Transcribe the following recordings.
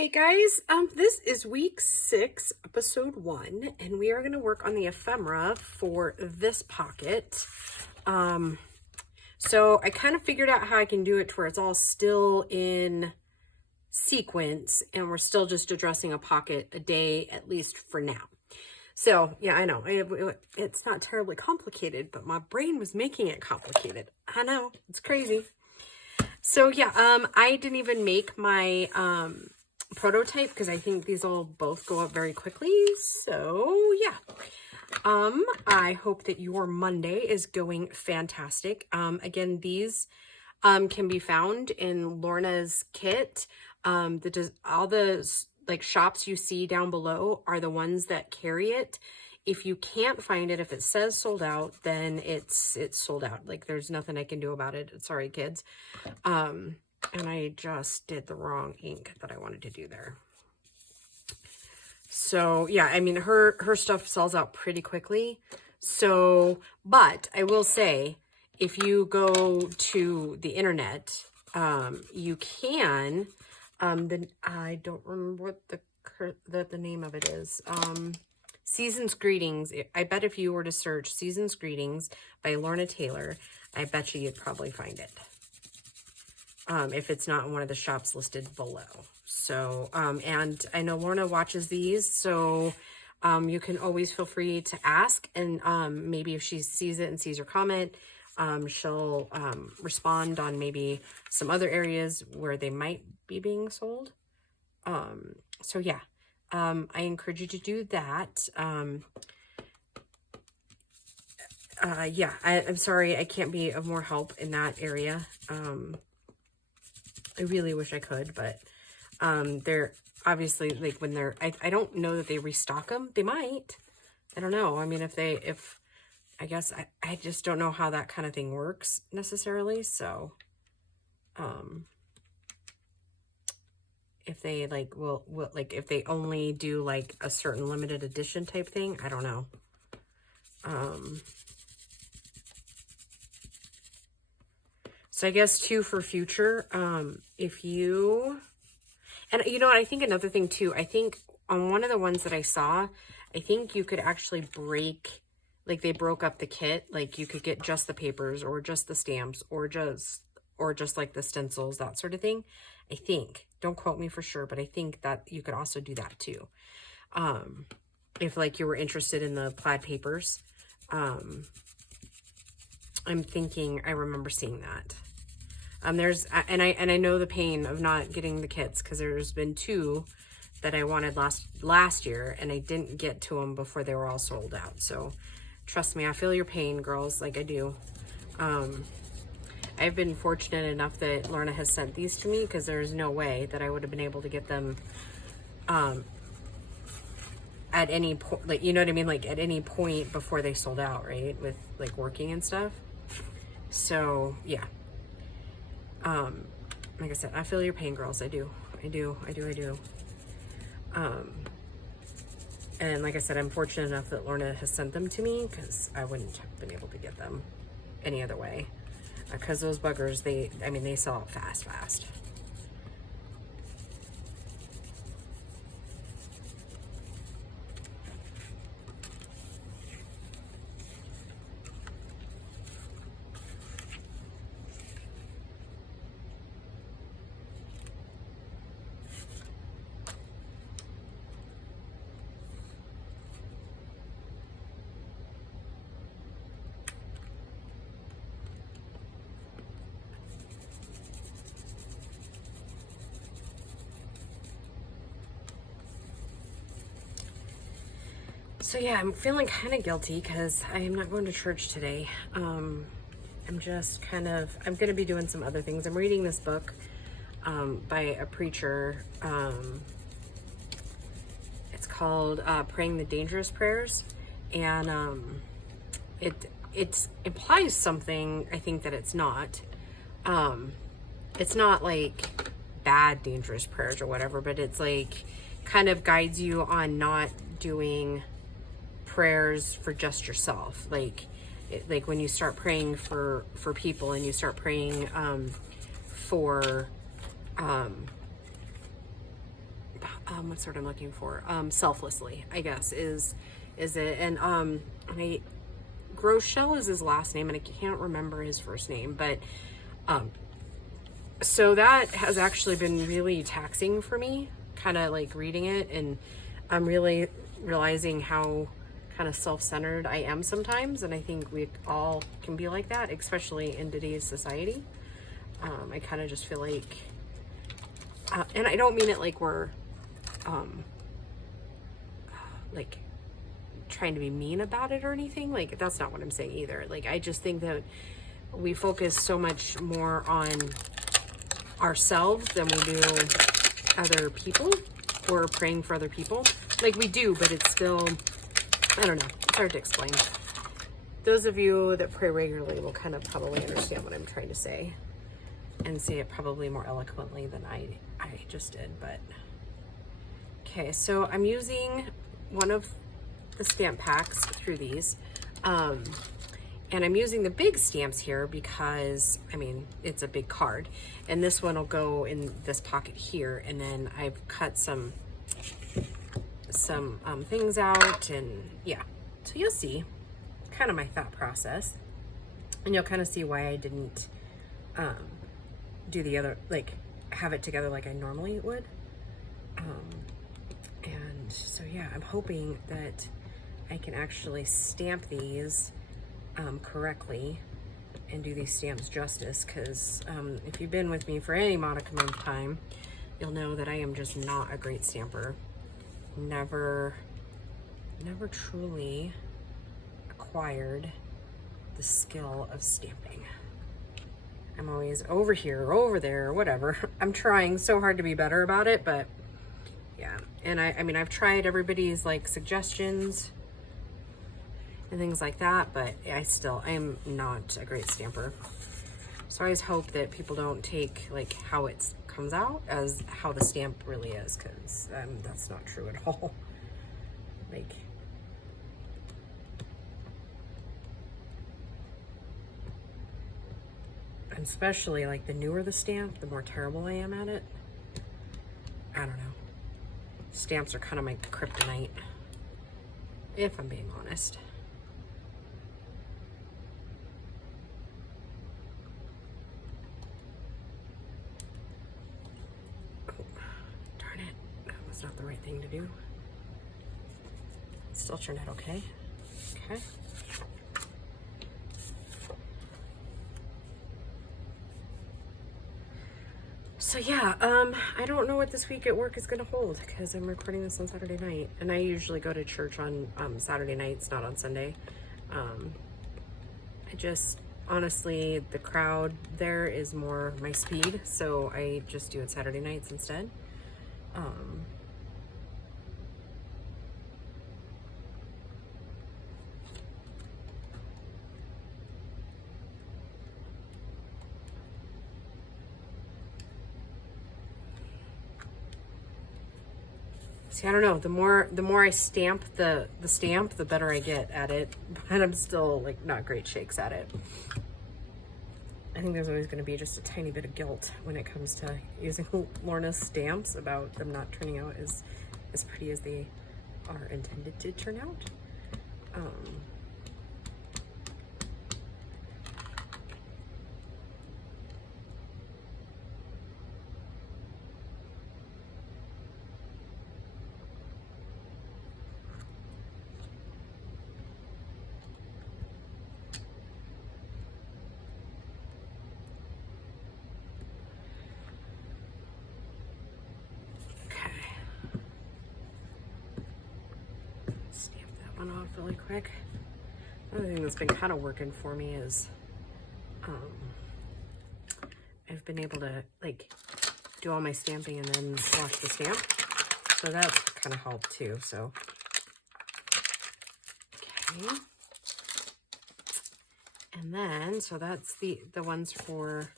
right, guys, this is week 6, episode 1, and we are going to work on the ephemera for this pocket. So I kind of figured out how I can do it to where it's all still in sequence, and we're still just addressing a pocket a day, at least for now. So, yeah, I know, it's not terribly complicated, but my brain was making it complicated. I know, it's crazy. So, yeah, I didn't even make my, prototype because I think these will both go up very quickly. So yeah, I hope that your Monday is going fantastic. Again, these can be found in Lorna's kit. All the like shops you see down below are the ones that carry it. If you can't find it, if it says sold out, then it's sold out. Like there's nothing I can do about it. Sorry, kids. And I just did the wrong ink that I wanted to do there. So yeah, I mean, her stuff sells out pretty quickly. So, but I will say, if you go to the internet, you can, I don't remember what the name of it is. Season's Greetings. I bet if you were to search Season's Greetings by Lorna Taylor, I bet you'd probably find it. If it's not in one of the shops listed below. So, and I know Lorna watches these, so you can always feel free to ask, and maybe if she sees it and sees your comment, she'll respond on maybe some other areas where they might be being sold. So yeah, I encourage you to do that. Yeah, I'm sorry I can't be of more help in that area. I really wish I could, but they're obviously, like, when they're, I don't know that they restock them. They might. I don't know. I mean, I guess I just don't know how that kind of thing works necessarily. So, if they like, will like, if they only do like a certain limited edition type thing, I don't know. So I guess too, for future, if you, and you know what, I think another thing too, I think on one of the ones that I saw, I think you could actually break, like they broke up the kit, like you could get just the papers or just the stamps or just like the stencils, that sort of thing. I think, don't quote me for sure, but I think that you could also do that too. If like you were interested in the plaid papers, I'm thinking I remember seeing that. And I know the pain of not getting the kits, because there's been 2 that I wanted last year, and I didn't get to them before they were all sold out. So trust me, I feel your pain, girls, like I do. I've been fortunate enough that Lorna has sent these to me, because there's no way that I would have been able to get them at any point, like, you know what I mean, like at any point before they sold out, right, with like working and stuff. So yeah, like I said, I feel your pain, girls. I do. And like I said, I'm fortunate enough that Lorna has sent them to me, because I wouldn't have been able to get them any other way, because those buggers, they sell out fast. So yeah, I'm feeling kind of guilty because I am not going to church today. I'm just kind of, I'm going to be doing some other things. I'm reading this book by a preacher. It's called Praying the Dangerous Prayers. And it implies something, I think, that it's not. It's not like bad dangerous prayers or whatever, but it's like kind of guides you on not doing prayers for just yourself. Like when you start praying for people, and you start praying for what's the word I'm looking for? Selflessly, I guess, is it. And Groeschel is his last name, and I can't remember his first name, but so that has actually been really taxing for me, kind of like reading it, and I'm really realizing how kind of self-centered I am sometimes, and I think we all can be like that, especially in today's society. I kind of just feel like, and I don't mean it like we're like trying to be mean about it or anything, like that's not what I'm saying either. Like I just think that we focus so much more on ourselves than we do other people, or praying for other people. Like we do, but it's still, I don't know, it's hard to explain. Those of you that pray regularly will kind of probably understand what I'm trying to say, and say it probably more eloquently than I just did. But okay, so I'm using one of the stamp packs through these, and I'm using the big stamps here because, I mean, it's a big card, and this one will go in this pocket here, and then I've cut some things out, and yeah, so you'll see kind of my thought process, and you'll kind of see why I didn't do the other, like have it together like I normally would. And so yeah, I'm hoping that I can actually stamp these correctly and do these stamps justice, because if you've been with me for any modicum of time, you'll know that I am just not a great stamper. Never truly acquired the skill of stamping. I'm always over here or over there or whatever. I'm trying so hard to be better about it, but yeah. And I mean, I've tried everybody's like suggestions and things like that, but I am not a great stamper. So I always hope that people don't take like how it comes out as how the stamp really is, because that's not true at all. Like, and especially like the newer the stamp, the more terrible I am at it. I don't know. Stamps are kind of my kryptonite, if I'm being honest. Oh, darn it. That was not the right thing to do. It still turned out okay. Okay. So yeah, I don't know what this week at work is going to hold, because I'm recording this on Saturday night, and I usually go to church on Saturday nights, not on Sunday. I just, honestly, the crowd there is more my speed, so I just do it Saturday nights instead. See, I don't know, the more I stamp the stamp, the better I get at it, but I'm still like not great shakes at it. I think there's always going to be just a tiny bit of guilt when it comes to using Lorna's stamps about them not turning out as pretty as they are intended to turn out. Off really quick. Another thing that's been kind of working for me is I've been able to like do all my stamping and then wash the stamp, so that's kind of helped too. So okay, and then so that's the ones for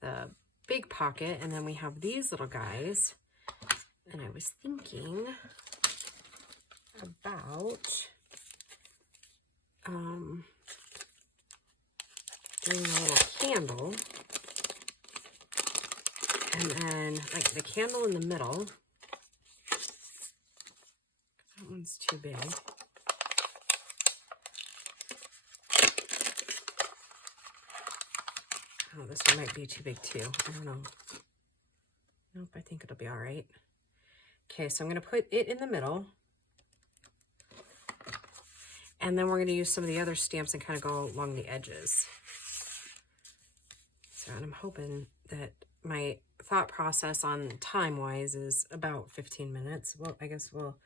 the big pocket, and then we have these little guys, and I was thinking about doing a little candle, and then like the candle in the middle, That one's too big. Oh, this one might be too big too. I don't know. Nope, I think it'll be all right. Okay, so I'm going to put it in the middle. And then we're going to use some of the other stamps and kind of go along the edges. So, and I'm hoping that my thought process on time-wise is about 15 minutes. Well, I guess we'll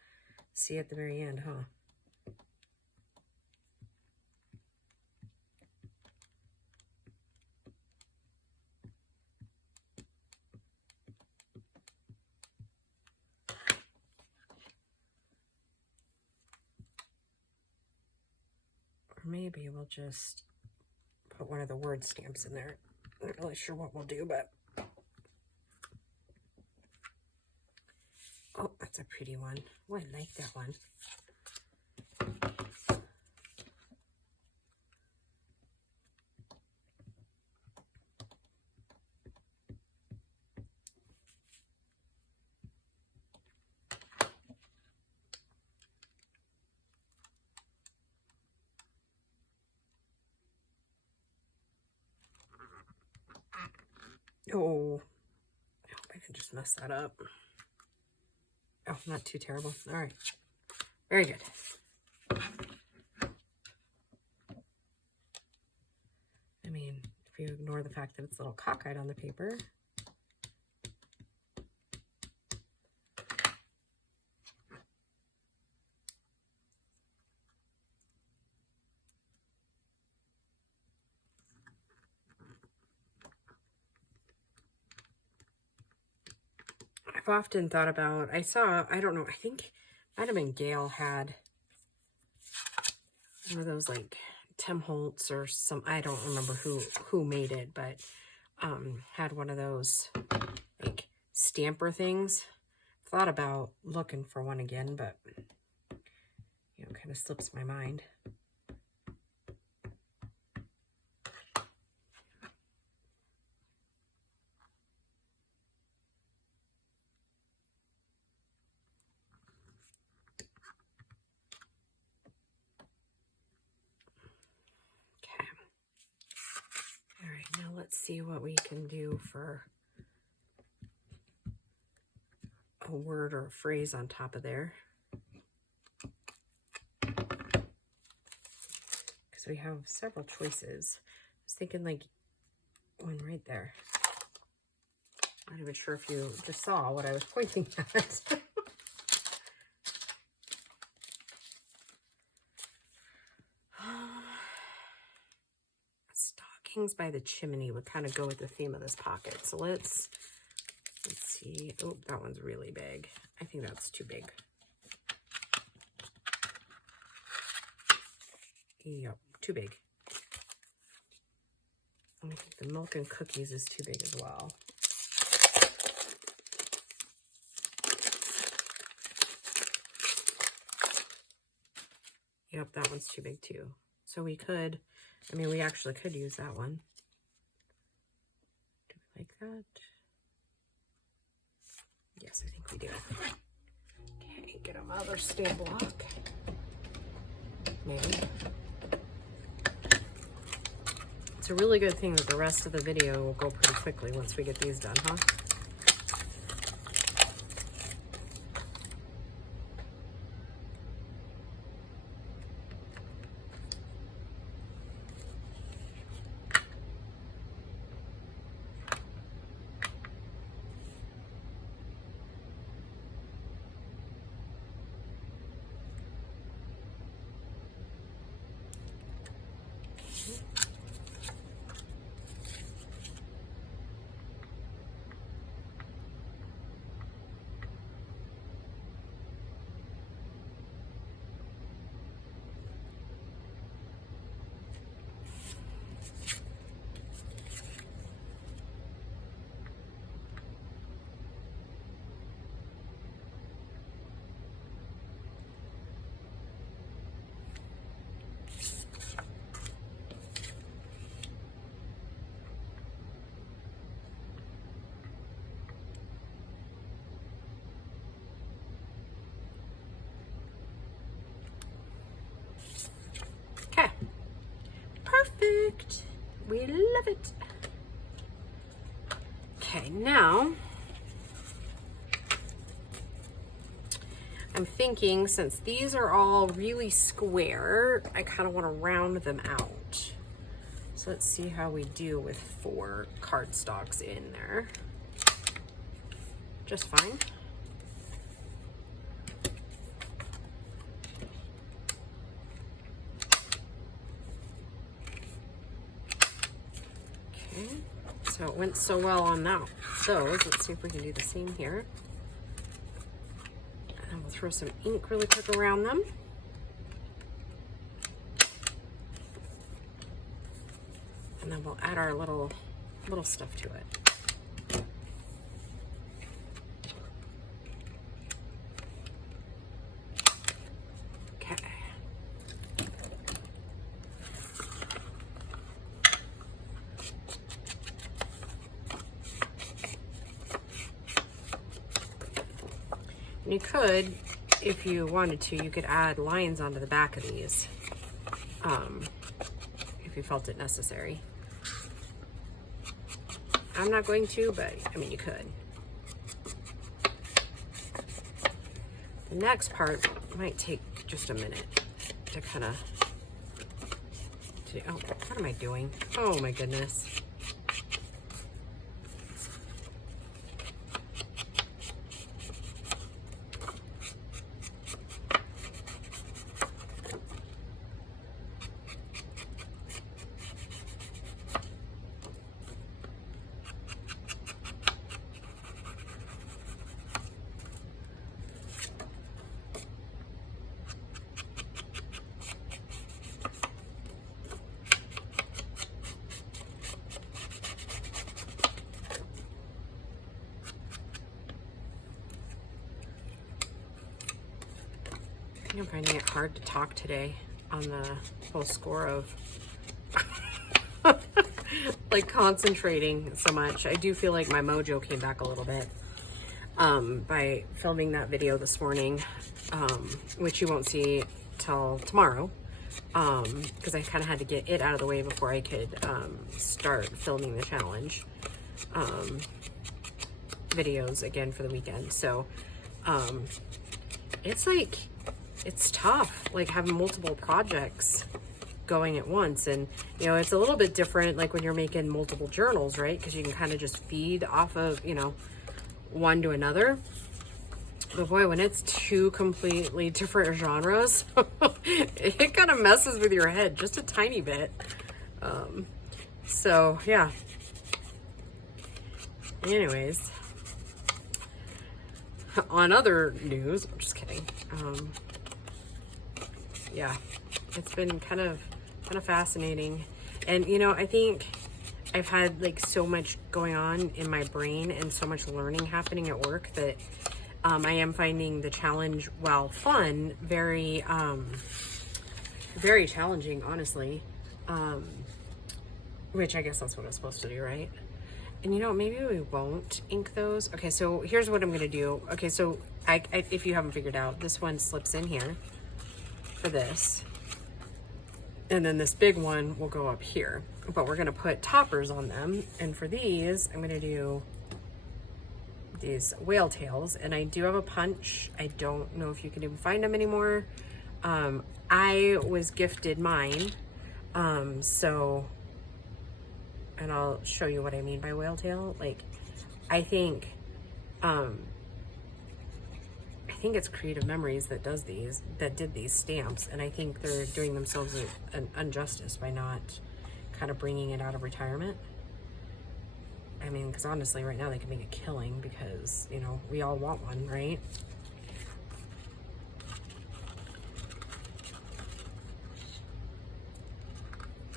see at the very end, huh? Or maybe we'll just put one of the word stamps in there. I'm not really sure what we'll do, but... Oh, that's a pretty one. Oh, I like that one. Oh, I hope I can just mess that up. Oh, not too terrible. All right. Very good. I mean, if you ignore the fact that it's a little cockeyed on the paper. I've often thought about, I don't know, I think it might have been Gail had one of those like Tim Holtz or some, I don't remember who made it, but had one of those like stamper things. Thought about looking for one again, but you know, kind of slips my mind. All right, now let's see what we can do for a word or a phrase on top of there. Because we have several choices. I was thinking like one right there. I'm not even sure if you just saw what I was pointing at. Stockings by the chimney would kind of go with the theme of this pocket. So let's see. Oh, that one's really big. I think that's too big. Yep, too big. And I think the milk and cookies is too big as well. Yep, that one's too big too. So we could, I mean, we actually could use that one. Do we like that? Yes, I think we do. Okay, get another stamp block. Maybe. It's a really good thing that the rest of the video will go pretty quickly once we get these done, huh? I'm thinking since these are all really square, I kind of want to round them out. So let's see how we do with 4 cardstocks in there. Just fine. Okay, so it went so well on those. Let's see if we can do the same here. And we'll throw some ink really quick around them. And then we'll add our little stuff to it. Okay. And you could, if you wanted to, you could add lines onto the back of these, if you felt it necessary. I'm not going to, but I mean, you could. The next part might take just a minute to kind of, oh, what am I doing? Oh my goodness. I'm finding it hard to talk today on the whole score of like concentrating so much. I do feel like my mojo came back a little bit by filming that video this morning, which you won't see till tomorrow, because I kind of had to get it out of the way before I could start filming the challenge videos again for the weekend. So it's like, it's tough, like having multiple projects going at once. And, you know, it's a little bit different, like when you're making multiple journals, right? Because you can kind of just feed off of, you know, one to another. But boy, when it's 2 completely different genres, it kind of messes with your head just a tiny bit. So, yeah. Anyways, on other news, I'm just kidding. Yeah, it's been kind of fascinating. And, you know, I think I've had like so much going on in my brain and so much learning happening at work that I am finding the challenge, while fun, very, very challenging, honestly. Which I guess that's what I'm supposed to do, right? And, you know, maybe we won't ink those. Okay, so here's what I'm going to do. Okay, so I, if you haven't figured out, this one slips in here for this. And then this big one will go up here. But we're going to put toppers on them. And for these, I'm going to do these whale tails. And I do have a punch. I don't know if you can even find them anymore. I was gifted mine. So... and I'll show you what I mean by whale tail. Like, I think it's Creative Memories that did these stamps, and I think they're doing themselves an injustice by not kind of bringing it out of retirement. I mean, because honestly, right now they can make a killing because, you know, we all want one, right?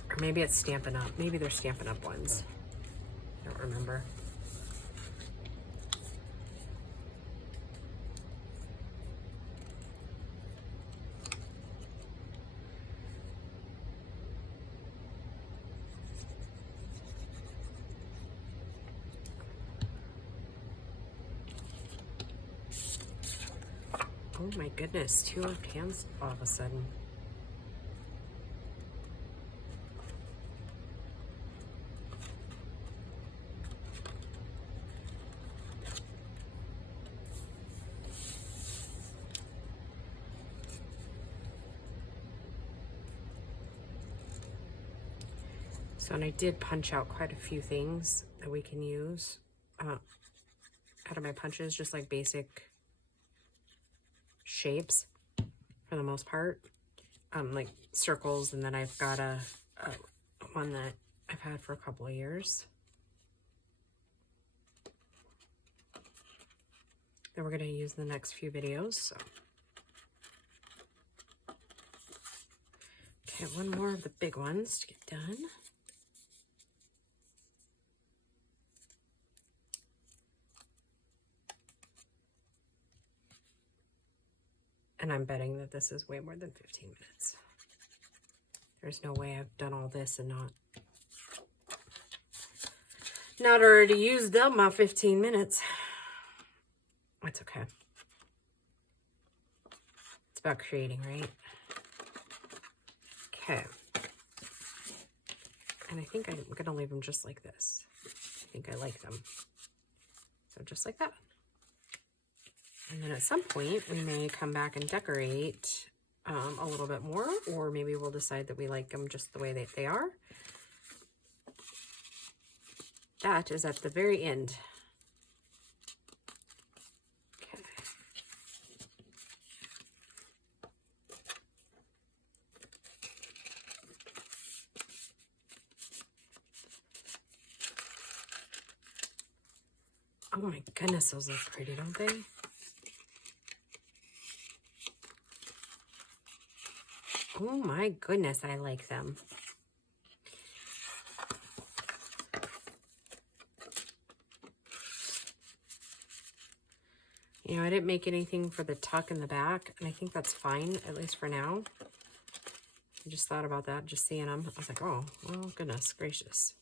Or maybe it's Stampin' Up. Maybe they're Stampin' Up ones. I don't remember. Oh my goodness, 2 left hands all of a sudden. So, and I did punch out quite a few things that we can use out of my punches, just like basic shapes for the most part, like circles. And then I've got a one that I've had for a couple of years that we're going to use in the next few videos. So, okay, one more of the big ones to get done. And I'm betting that this is way more than 15 minutes. There's no way I've done all this and not already used up my 15 minutes. It's okay. It's about creating, right? Okay. And I think I'm going to leave them just like this. I think I like them. So just like that. And then at some point, we may come back and decorate a little bit more, or maybe we'll decide that we like them just the way that they are. That is at the very end. Okay. Oh my goodness, those look pretty, don't they? Oh my goodness, I like them. You know, I didn't make anything for the tuck in the back, and I think that's fine, at least for now. I just thought about that, just seeing them. I was like, oh, well, goodness gracious.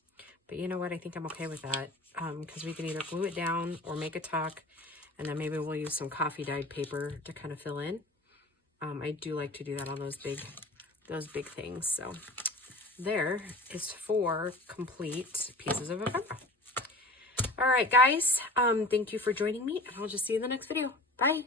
But you know what? I think I'm okay with that, because we can either glue it down or make a tuck, and then maybe we'll use some coffee dyed paper to kind of fill in. I do like to do that on those big things. So there is 4 complete pieces of ephemera. All right, guys. Thank you for joining me, and I'll just see you in the next video. Bye.